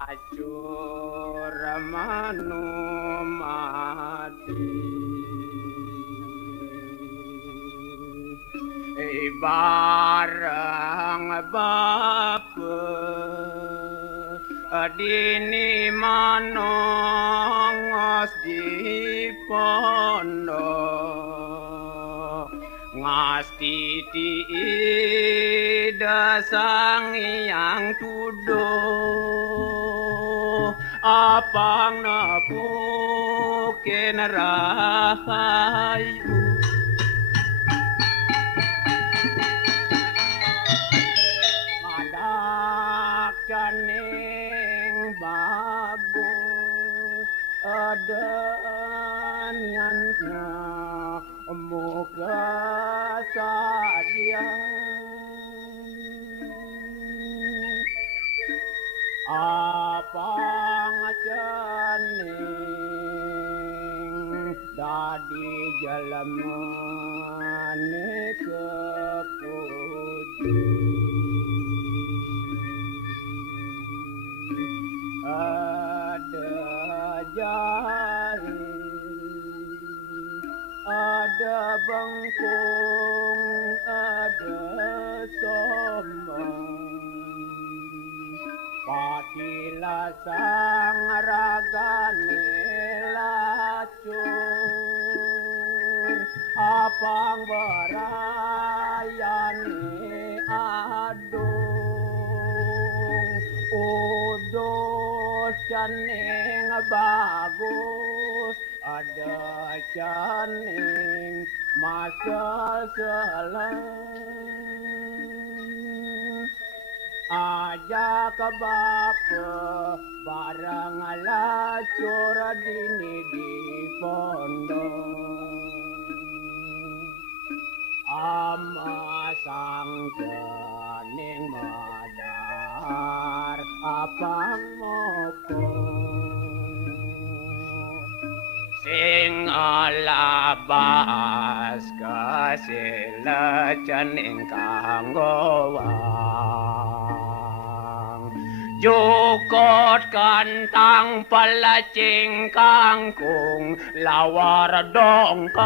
acur manumati barang bapa dini manongos di pondok ngasti tiida sang yang tuduh apang napukin rahayu madak caning bagus adanya muka saja apang caning dadi jalamane kepuji ada jahil ada bengkung ada sombong patilah sang ragane lacur apang berayane adung udos caning bagus ada caning masa selang aja ke bapa barang lacur dini di pondok ama sang caning madar apang moko sing alabas kasila caning kanggowang jukot kantang palacing kangkung lawar dongkang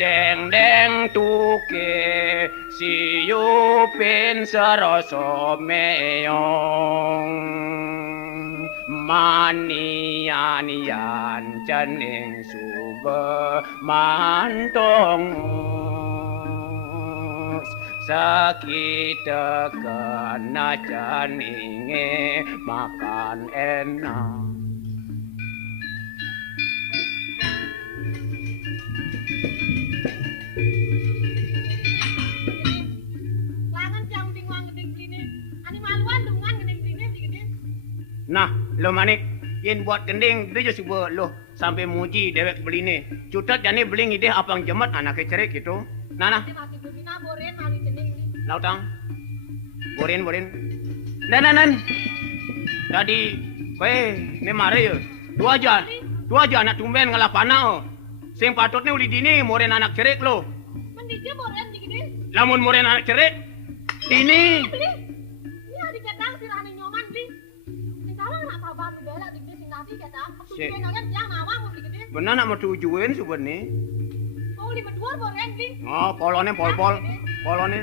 deng deng tuke siupin seroso meong manian yan caning suba mantong sakit kena caninge makan enak nah, lo manik, yen buat gending, dia just buat lo sampai muji dewek beli ni. Cutat jani beli ide apang jemat anak cerik gitu. Nah. Lautang, boren. Nan. Tadi, ni mare yo. Dua aja anak tumben ngalah panau. Sing patutnya uli dini moren anak cerik lo. Mendija moren digini. Lamun moren anak cerik, dini. Benar nak metujuin sebenarnya. Oh, 52 boren sih. Oh, polone polone.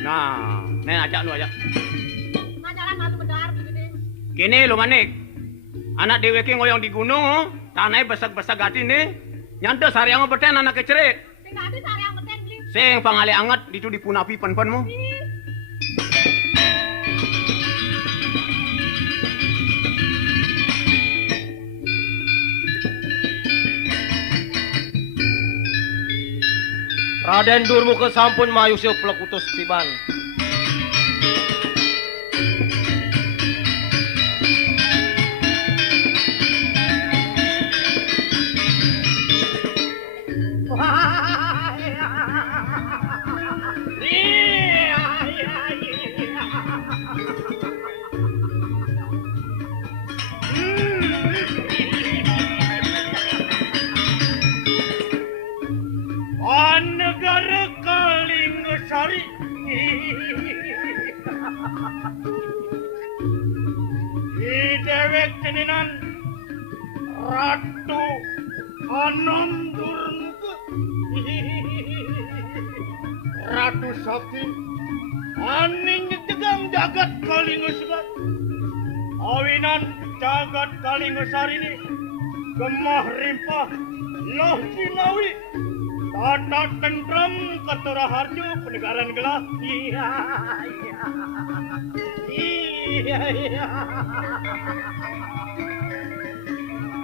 Nah, nih ajak lu ajak. Majalan malu bedar begini. Kini lu manik. Anak dewe ki ngoyong di gunung, tanahnya besak-besak gati nih. Nyantos sariang beten anak kecerik. Sing gati sariang beten beli. Sing pangali anget itu dipunapi pen-penmu. Raden Durmuka sampun mayusya plekutus tiban. Negara Kalingasari Ini dewek tenenan Ratu Anandurengke. Ratu Sakti aning tegang jagat Kalingesegat. Awinan jagat Kalingesarini gemah rimpah loh sinawi tata tentram katura harjo penegaran gelah. Iya.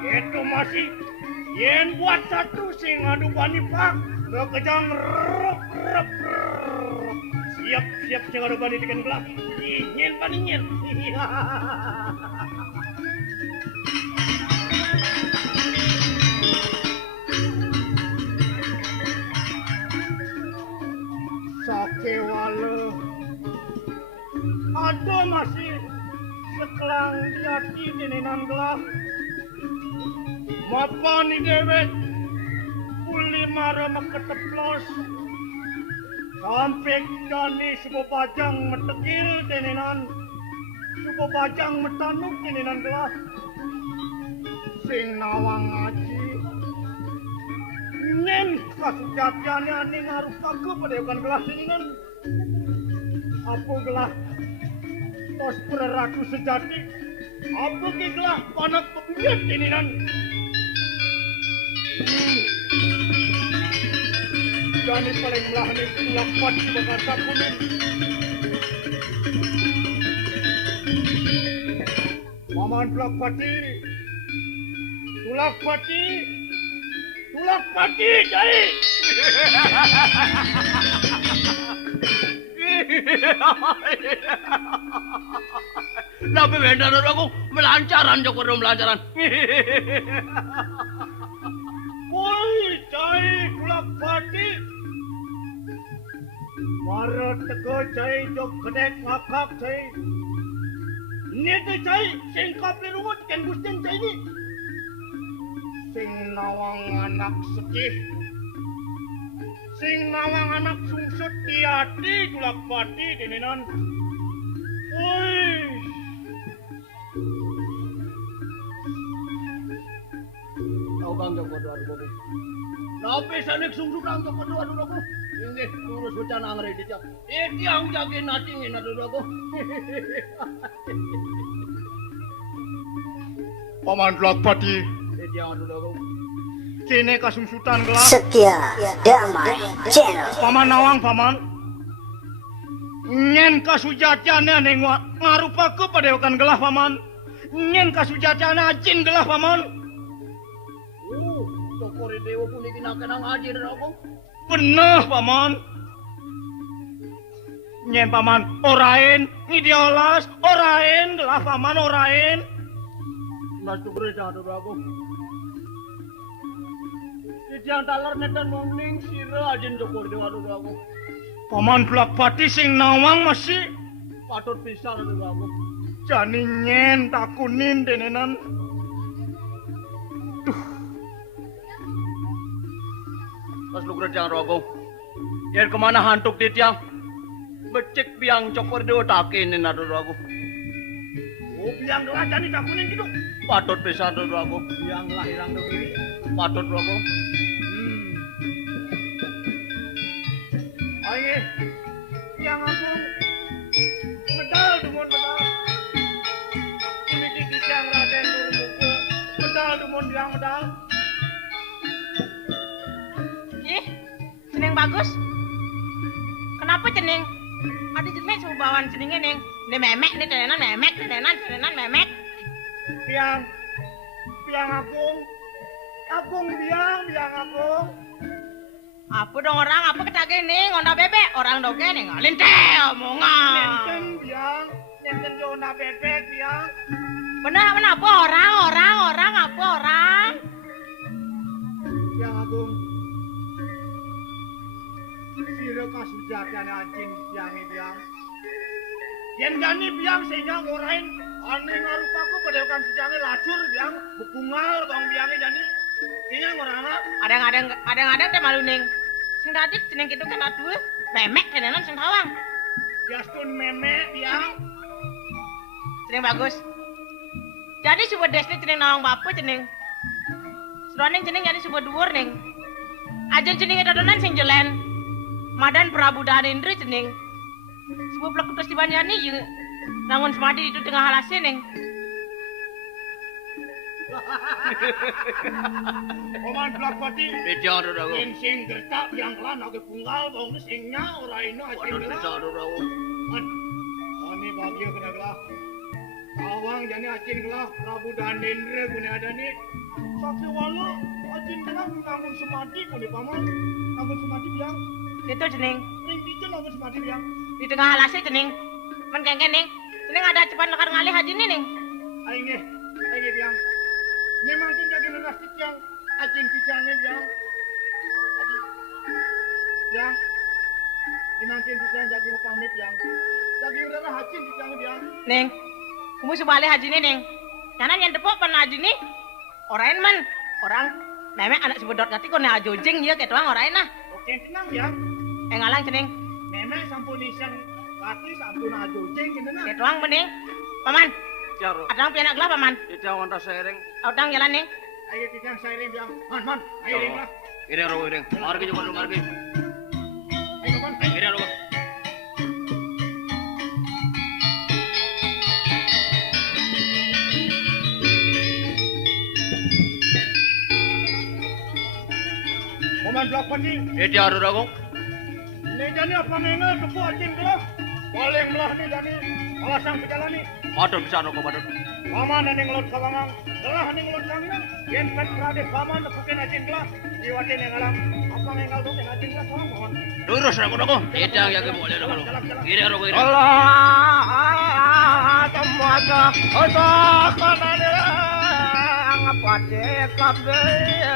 Itu masih yen buat satu sing adu panipak ngekejang rep. Siap sing adu bani diken gelah. Nyen paningen. Sakewala ada masih sekelang di hati denenan gelah. Mapani dewek puli mara maketeplos sampai dani subuh pajang metekil denenan subuh pajang metanuk denenan gelah. Sing nawang ngaji nen kasujatiannya ning ngarupaku padeokan gelah denenan. Apa gelah tos perratu sejati apa ke gelah panak pebuyat denenan. Jani paling melah ni lapat berkata kuning. Paman tulak pati, jai. Tapi benar aku melancaran Joko melancaran. Woi, jai tulak pati. Mara teko jai jok kedek ngakak jai. Ini tu jai sing kapli rungut ken gusten jai ni. Sing nawang anak sedih. Sing nawang anak sungsut tiati tulak pati denenan. Woi. Kau bang Joko aduh. Napi sanik sungsut ang Joko aduh aku. Ini urus hujan angre dia. Tiang jagain natingin aduh aku. Paman tulak pati. Tiang aduh aku. Kene kasungsutan gelah. Setia Damai Channel. Paman nawang paman. Nyen kasujatiannya ning ngarupaku padeokan gelah paman. Nyen kasujatiannya ajin gelah paman. Tokore dewa pun ikinang ajin aku. Bener paman. Nyen paman orain ngidiolas orain gelah paman orain. Mas tukure jangan aku. Tiang talar netan nuning sira ajin Joko dewa aku. Paman tulak pati sing nawang masih Patut pisan aduh aku. jani nyen takunin denenan. Mas tukure jangan aku. Yen kemana hantuk di tiang? Becik biang Joko dewa takinin aduh aku. Oh biang gelah jani takunin gitu. Patut pisan aduh aku. Biang gelah irang degeri. Patut aku. Aye, yang aku medal dumon medal. Ini di tiang Raden Durmuka medal dumon biang medal. Ih, jeneng bagus. Kenapa jeneng? Ada jeneng subawan jenenge ning. Ini memek nih tenenan memek. Biang agung biang agung. Apa dong orang apa kedage ning onda bebek orang doge ning ngalin teh omongan. Nenten jo onda bebek biang. Bener apa orang apa orang? Biang agung. Sira kasujatian anjing biang. Yen gani biang sehingga ngorain ane ngarupaku padeokan sejange lacur biang bepungal bang biange jani. Ini ngorana Adang-adang teh malu ning. Sing tadi jeneng kitu kan aduh memek tenenan sing tawang. Biastun memek biang. Jeneng bagus. Jadi sebuah desne ceneng nawang bapak ceneng. Sedoning ceneng jadi sebuah dhuwur ning. Ajen ceneng dodonan sing jelen. Madan Prabu Danendra ceneng. Sebuah plekutus di Banyani jeung nangun semadi itu tengah halase ning. Paman Blakpati. Bejar dago. Sing gertak yang lan age punggal bong singnya ora ino acing Waduh, gelah. bejar dago. Ani bagio kena gelah. Awang jani acing gelah Prabu Danendra gune adani. Saksi walu acing gelah namun semati gune paman. Namun semati biang. Itu ceneng. Ring pijen namun semati biang. Di tengah halase ceneng. Men kengken ning. Ceneng ada cepat lekar ngalih haji ning. Aing biang. Memang tin jadi menastik yang acing picangnya biang. Biang. Memang tin picang jadi pamit biang. Jadi udah acing picangnya biang. Ning. Kumu subale haji ning. Karena yang depok pan haji ni. Orain man. Orang nemek anak sebedot kati kone ajojing ya ketuang orain nah. Oke tenang biang. Ngalang ceneng. Nenek sampun isen kati sampun ajojing kene nah. Ketuang mending. Paman. Jaro. Adang pianak gelah paman. Ijang wanta sereng. Adang jalan ning. Ayo picang sairing biang. Man, ayo ring lah. Ire ro ire. Margi jo kono margi. Ayo man. Ire ro. Paman Blakpati. Bejar dago. Ini jani apa mengal kepu acing gelah. Paling melah ni jani alasang berjalan ni. Aduh bisa no kobadan. Paman ning ngelot kawangang. Gelah ning ngelot kanginan. Yen pet prade paman kepuken acing gelah. Iwate ning alam. Apa mengal tu acing gelah paman. Lurus dago. Ijang ya ke boleh dago. Ire ro ire. Allah tamaka otak kanane ngapate kabeh.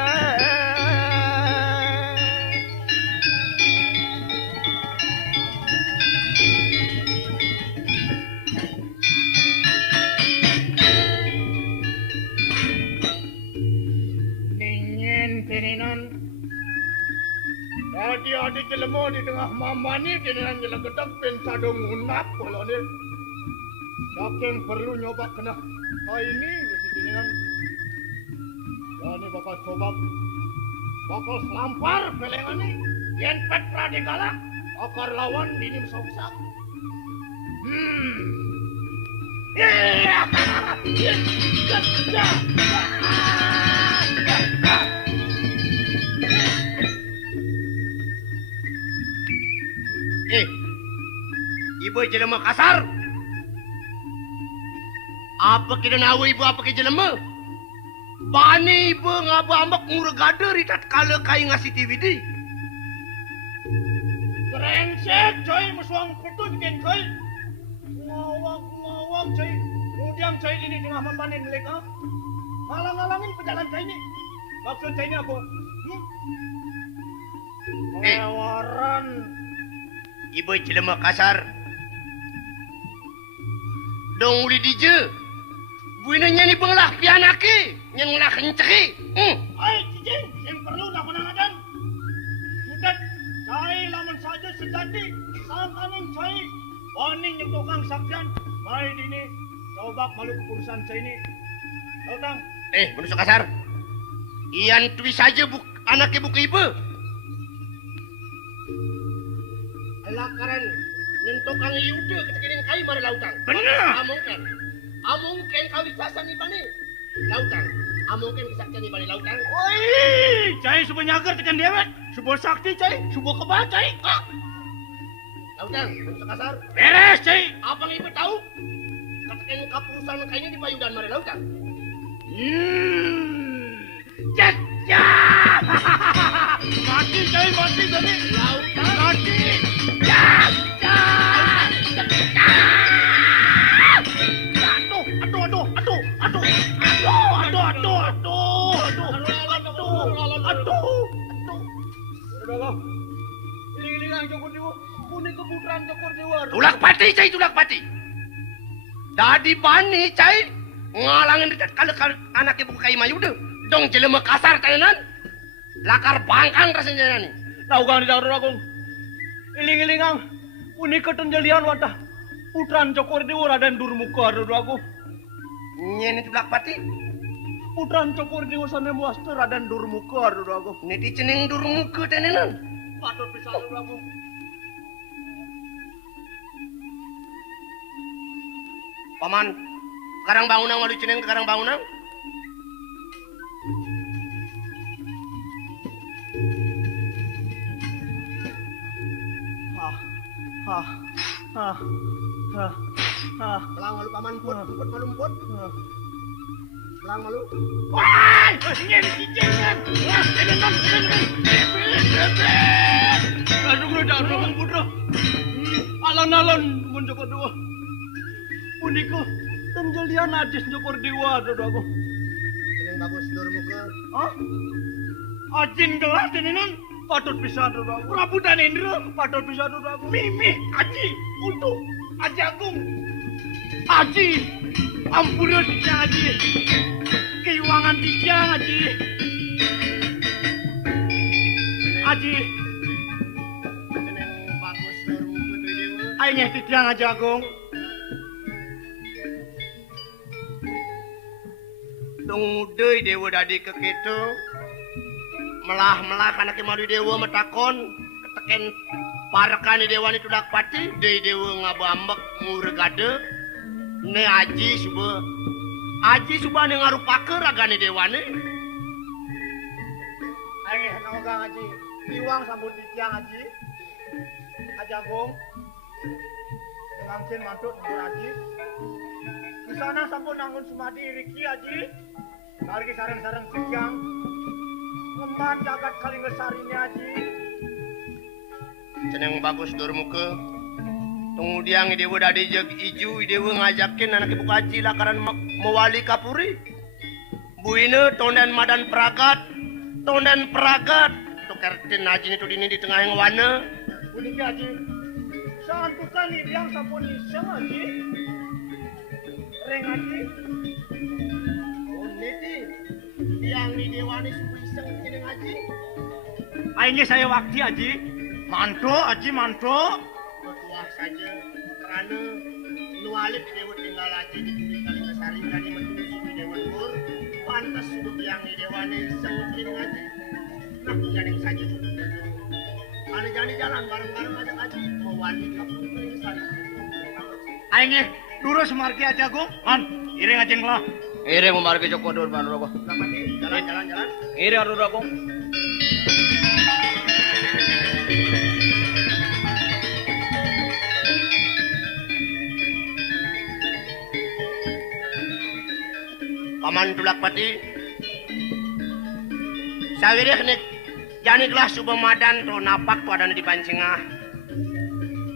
Tininan Tadi ada jelema di tengah mama ni tininan jela gedap pen sadong unap pula ni. Saking perlu nyoba kena ini mesti tininan. Jadi bakal coba bakal selampar pelengan ni. Yen pet pradegala akar lawan dinim sausak. Ibu jelema kasar. Apa kita nawa ibu apa ke jelema? Bani ibu ngaba ambak nguragada ritat kala kai ngasih TVD. Brengsek coy musuang kutut gen coy. Ngawak coy. Kemudian coy ini tengah membanin mereka. Halang-halangin pejalan coy ini. Maksud coy ini apa? Lewaran. Ibu jelema kasar. Dong uli dije. Buinanya ni pengelah pianaki. Yang lah kenceri. Ay, cicing. Yang perlu nak penangadan. Sudah. Coy laman saja sejati. Saat angin coy. Waning yang tukang sakjan. Mari ini. Coba malu urusan coy ini. Tahu tang? Manusia kasar. Ian tuwi saja anaknya buka ibu. Alah karen. Nyentok kang yuda ketekiring kai mari lautang. Benar. Amungken kawisasan ni bani. Lautang. Amungken kesaktian ni bani lautang. Oi, cai subuh nyagar tekan dewek. Subuh sakti cai, subuh kebal cai. Lautang, manusia kasar. Beres cai. Abang ibu tahu? Ketekiring kapurusan kayaknya di payudan mari lautang. Caca. Mati cai, mati tadi. Lautang. Mati. Caca. Tulak pati cai tulak pati. Dadi bani cai ngalangin dekat kalau anak ibu kai mayude. Dong jelema kasar tenan. Lakar bangkang rasanya ni. Tahu kan tidak aku. Iling-ilingang unik ketenjalian wantah. Putran Cokor Dewa dan Durmuka aku. Nyen itu belak pati. Putran cokor di usane muaster Raden Durmuka Rago. Niti cening durmuka tenenan. Patut pisan Rago. Paman, karang bangunang walu cening ke karang bangunang. Pelang malu paman put malu put. Pelang malu. Wah, nyen cicengan. Wah, tenan. Aduh, udah putra. Alon-alon mun joko dua. Puniko tenjel dia najis jokor dewa dodo. Jeneng bagus Durmuka. Hah? Ajin gelas tenan. Patut bisa dodo. Prabu Danendra patut bisa dodo. Mimi, Aji, untuk Aji Agung. Aji, ampunan Tijang Aji. Keiwangan Tijang Aji. Aji, Jeneng bagus Durmuka Tridewa. aingnya Tijang Aji Agung. Tung deui dewa dadi ke kitu. Melah-melah kana ke madu dewa metakon keteken parekan dewa ni tudak pati deui dewa ngabambek muregade. Ne Aji suba ne ngarupakeun ragane dewane. Aing naogang Haji. Iwang sambut Tijang Haji. Ajagung. Langsin mantut untuk Haji. Di sana sampun nangun sumadi Riki Haji. Lagi sareng-sareng Tijang. Ngemban jagat Kalinggesari ini Haji. Ceneng bagus Durmuka. Tunggu dia dewa dadi jeg iju dewa ngajakin anak ibu kaji lakaran mewali kapuri. Buine tondan madan peragat. Tukertin Haji itu dini di tengah yang wana. Puniki Haji. Santukan yang sampun iseng Haji. Reng Haji. Niti yang di dewa ni suku iseng jeneng Haji. Aingnya saya wakti Aji. Manto, Aji manto. Bertuah saja kerana nualit dewa tinggal Haji di bumi Kalinggesari berani menjadi suku dewa luhur. Pantas suku yang di dewa ni iseng jeneng Haji. Nah, jading saja suku dewa. Mana jadi jalan bareng-bareng ajak Haji mewali kapuri Kalinggesari. Aingnya lurus margi Aji Agung. Man, iring Aji ngelah. Ire memargi Joko Dur Bandrogo. Jalan. Ire adu Rogo. Paman tulak pati. Sawireh nek jani gelah suba madan to napak to adana di pancingah.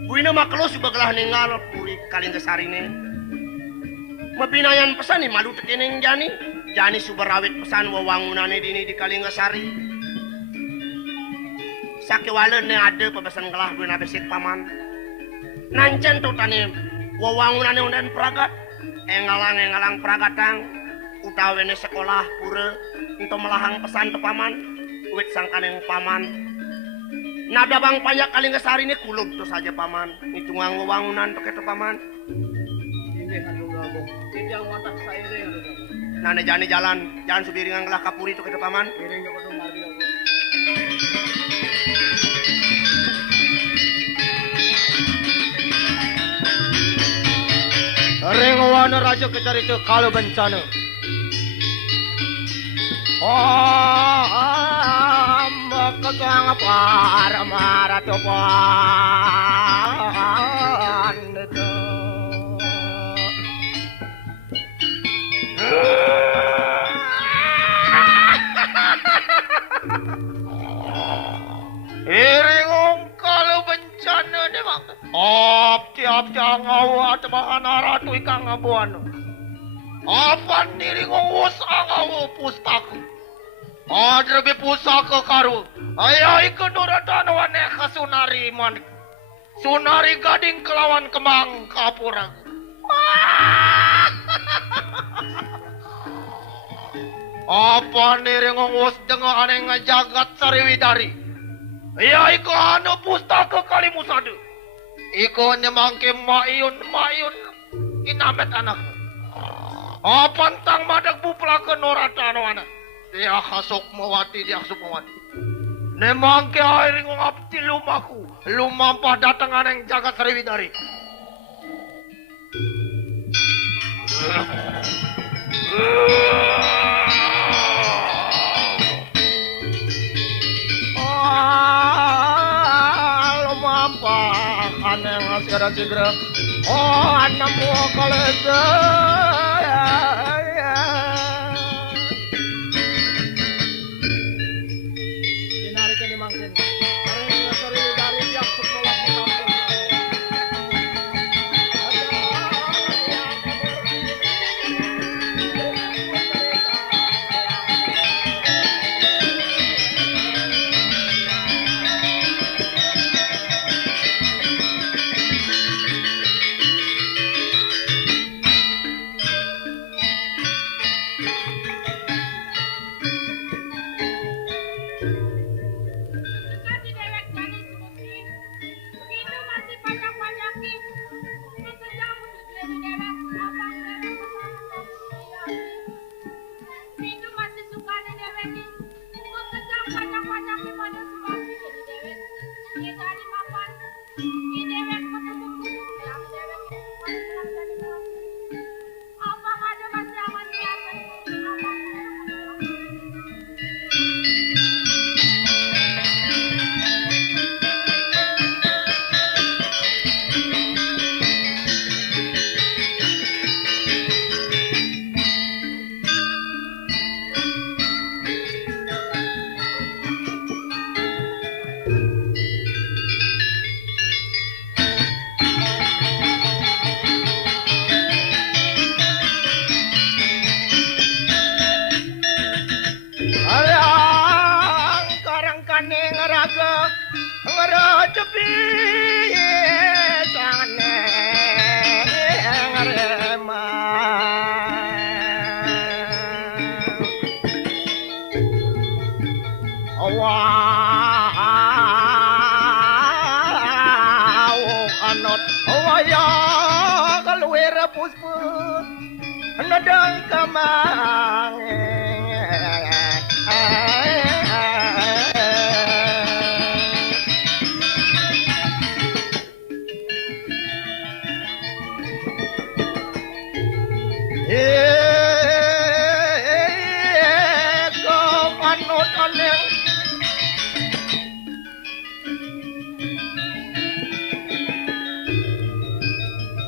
Buina maklo suba gelah ninggal puri Kalinggesari ne. Mapinayan pesan ni malu tekeneng jani. Jani suba rawit pesan wawangunane dini di Kalinggesari. Sakiwalen ne ada pepesan gelah buina besik paman. Nancen to tani wawangunane undan peragat. Engalang peragatang. Utawene sekolah pura untuk melahang pesan ke paman wit sangkaneng paman nada bang panjak Kalinggesari ini kulub tuh saja paman itu nganggo wangunan pakai tuh paman Ini anu Rago. Tijang watak saire anu Rago. nane jalan subiri nganggelah kapuri tuh ke paman Iring Joko Dur margi Rago. Ringwana raja kecarita kalau bencana makasang para maratopan itu. Iringong kalau bencana ni mak. Tiap jangaw at mahanaratu ikang abuan. Apan niringong usangaw pustaku. Adrabe pusaka karu. Ayai keduratan wane kasunari man. Sunari gading kelawan kemang kapurang. Apa niringong us dengan aneh ngajagat sariwidari. Ayai ko ano pustaka kalimusadu. Iko nyemangke mayun inamet anak. Apantang madag buplakeun noratano ana. Dia hasok mawati dia hasok mawati. Nemangke air ngabdi lumaku. Lumampah datang aneng jagat Sriwidari. Lumampah aneng asira sigra. Oh anam mo kalesa.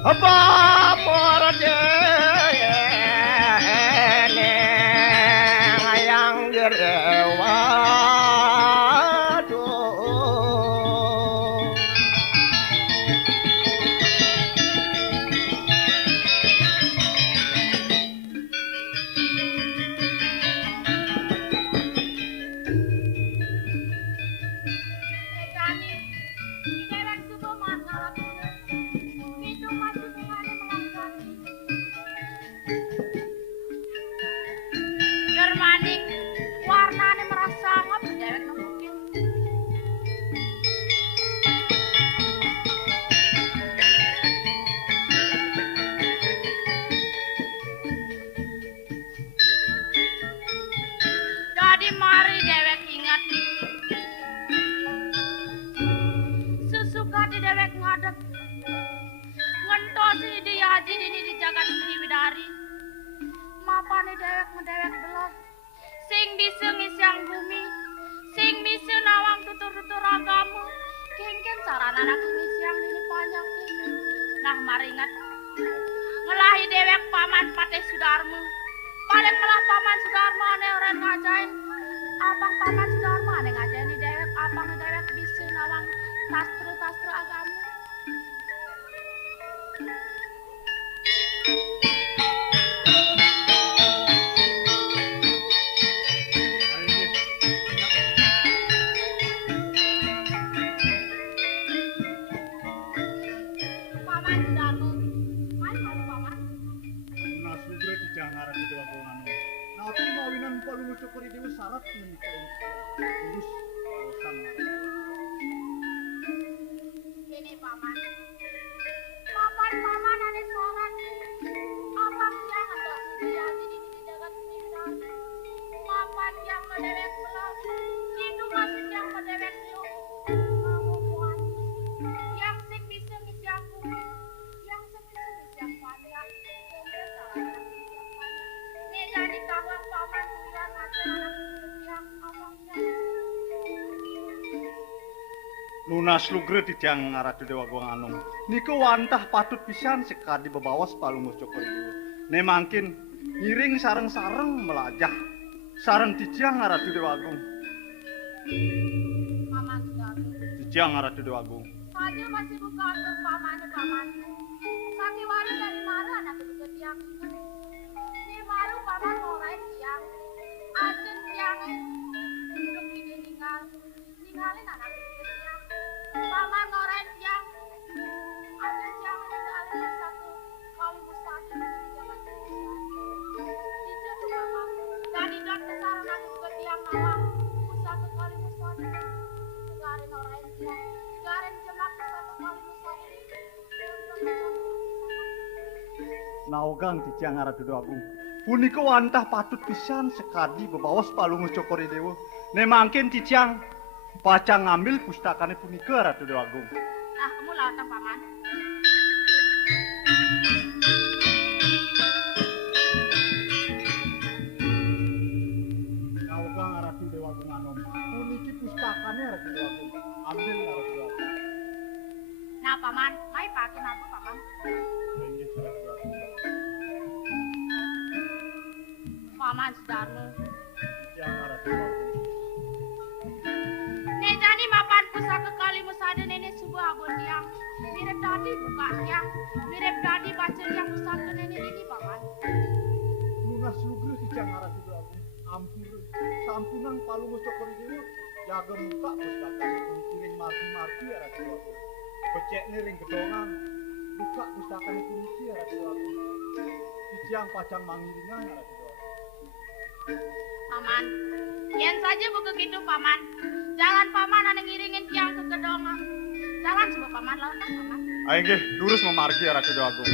Apa morade ayang gerewa Mapane dewek mendewek belok sing bisa ngisyang bumi sing bisa nawang tutur-tutur agamu kengken sarana anak ngisyang ini panjang ini nah maringat ngelahi dewek paman Patih Sudarma paling ngelah paman Sudarma ane orang ngajain abang paman Sudarma ane ngajain di dewek abang dewek bisa nawang tastra agamu syarat menikah lulus kawasan ini paman paman ada syarat abang jangan dong Lunas lugre tijang ngaratu dewa gua nganong. Niku wantah patut pisan sekadi bebawas palungus cokor dewa. Ne mangkin ngiring sareng-sareng melajah. Sareng tijang ngaratu dewa agung. Paman Sudari. Tijang ngaratu dewa agung. Saja masih buka untuk paman. Sakiwari dari mana anak itu ketiak. Di maru paman ngorain tiang. Asin tiangnya. Hidup ini ninggalin anak itu ketiak. Paman ngorain tiang. Asin tiang ninggalin satu. Kali mustahil di zaman itu paman. Dari dan besar anak itu ketiak nawang. Satu kali mustahil. Garin ngorain tiang. Garin jemak satu kali mustahil. Naugang tijang ngaratu dewa agung. Punika wantah patut pisan sekadi bebawas palungus cokor dewa. Ne mangkin tijang pacang ngambil pustakane punika Ratu Dewa Agung. Ah, kamu lawan paman. Naugang Ratu Dewa Agung anom. Puniki pustakane Ratu Dewa Agung. Ambil Ratu Dewa Agung. Nah, paman, mai pakai apa paman? Ini Ratu Dewa Agung. Paman Sudarmo. Tijang Ratu Dewa Agung. Nejani mapan pusaka kali musada nenek subuh abon yang mirip tadi buka yang mirip tadi baca yang pusaka nenek ini paman. Lunas lugre tijang Ratu Dewa Agung. Ampur sampunan palungus cokor dewa. Jaga muka pustakane puniki marti-marti Ratu Dewa Agung. Becekne ring gedongan. Buka pustakane puniki Ratu Dewa Agung. Tijang pacang mangiringan Ratu Dewa Agung. Paman, yang saja buka gitu paman. Jangan paman ada ngiringin tiang ke gedongan. Jangan sebab paman lawan paman. Ayo nggih, lurus memargi Ratu Dewa Agung.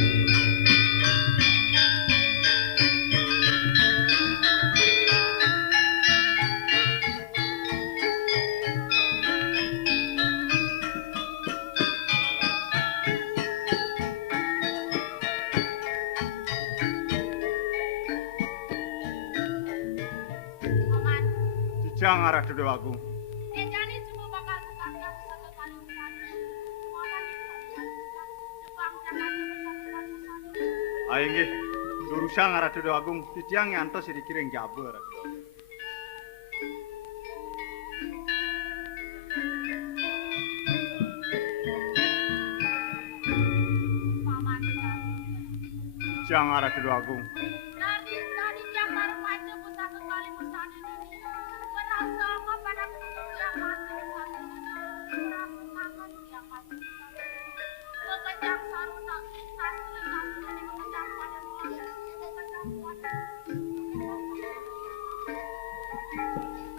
Paman, Tijang Ratu Dewa Agung. nejani semua bakal sekalian pusaka kali musada. Paman itu Jepang jangan bersatu. Ayo nggih, lurusan Ratu Dewa Agung. Tijang nyantos dikiring jaber Ratu Dewa Agung. Paman, Tijang Ratu Dewa Agung. tadi yang baru baca pusaka kali musada ini. Kerasa apa pada bentuk yang mati satu. Kurang kangen yang mati satu. Kekejang saruna, sasri ini mengejang pada suami. Kekejang pada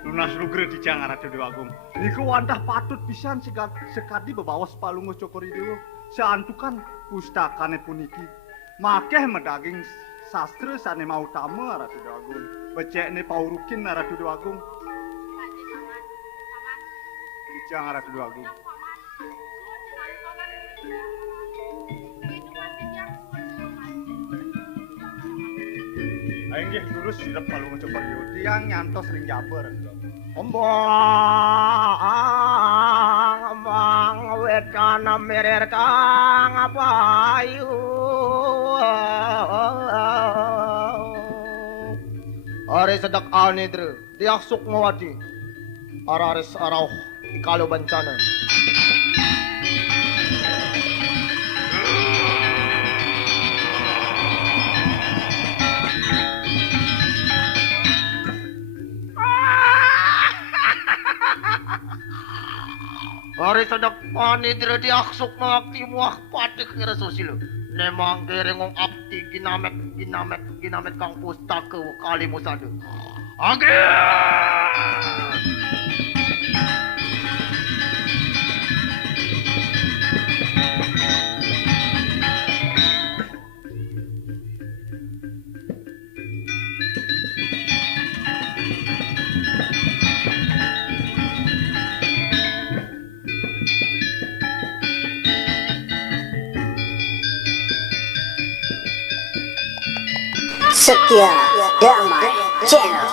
Lunas lugre Tijang Ratu Dewa Agung. Niku wantah patut pisan sekadi bebawas palungus cokor dewa. Seantukan pustakane puniki. Makeh medaging sastra sane mau utama Ratu Dewa Agung. Becekne paurukin Ratu Dewa Agung. Haji paman, paman, Tijang Ratu Dewa Agung. yang paman, suat sekali paman, kehidupan yang suat. Ayo nggih, lurus sirep palungus cokor dewa. Tiang nyantos ring jaber Ratu Dewa Agung. Ombang wetana merer kang apayu Are sedak anidre tiak sukmawati araris arauh kalau bencana Hari sedak panidre diaksuk mengakti muak patik kira sosial. Nemang kerengong abdi ginamet kang pustaka kali musada. Agil! Setia Damai Channel.